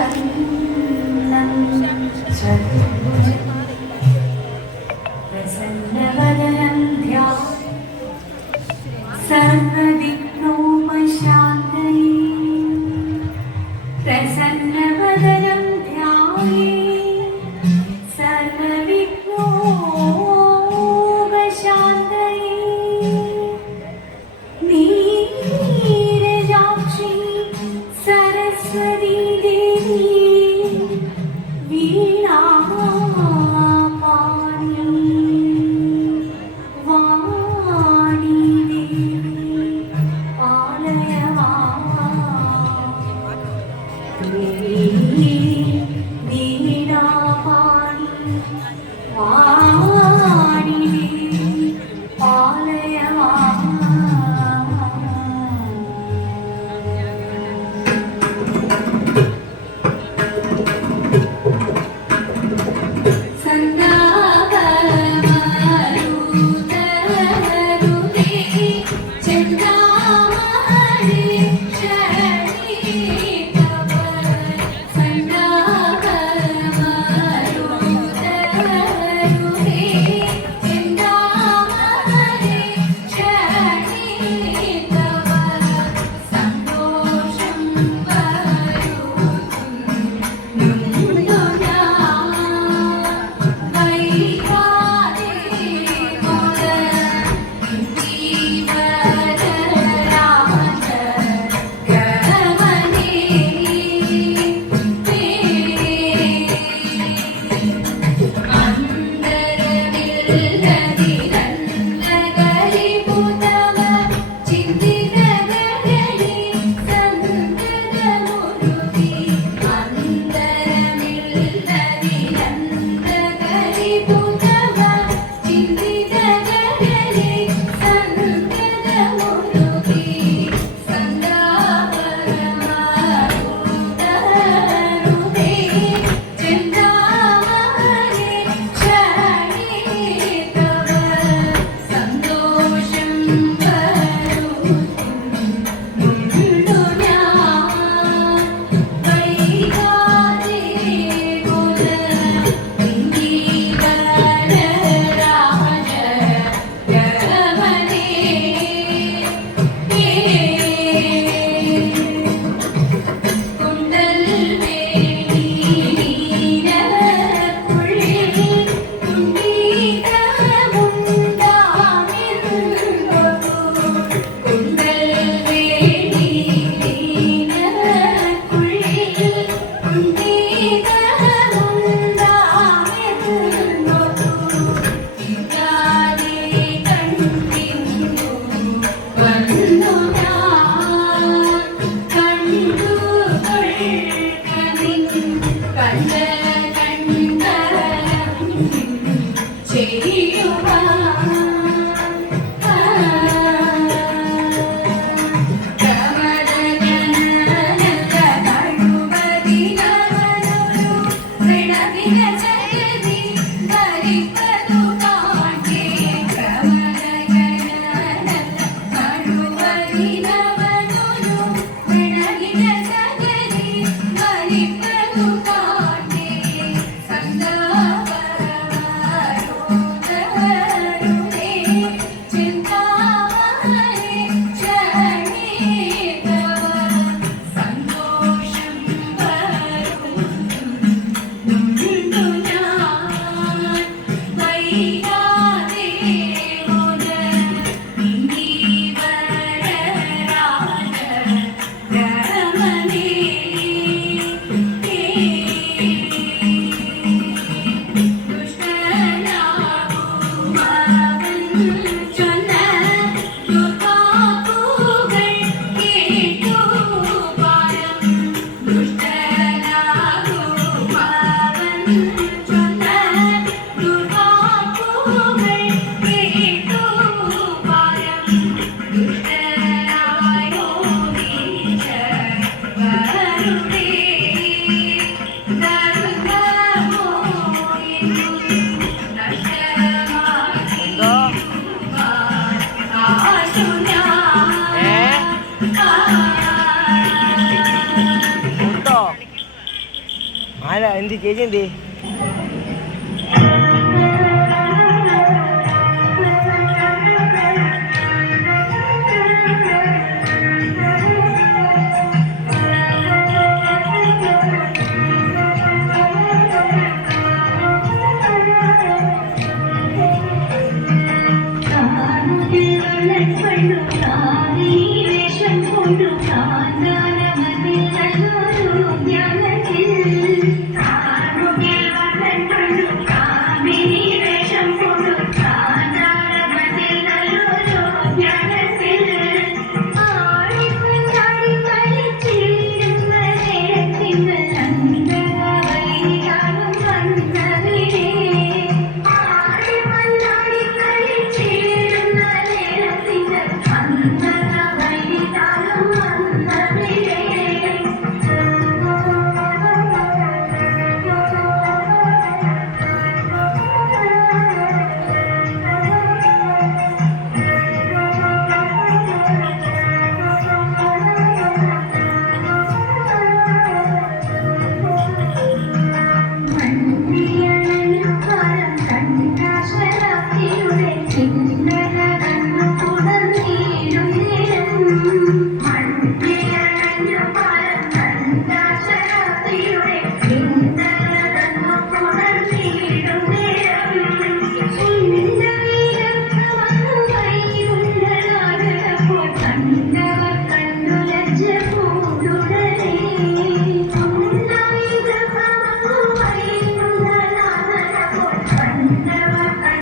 Sadhguru Nam Sadhguru Nam ఆయన ఎందుకు KG ఏంది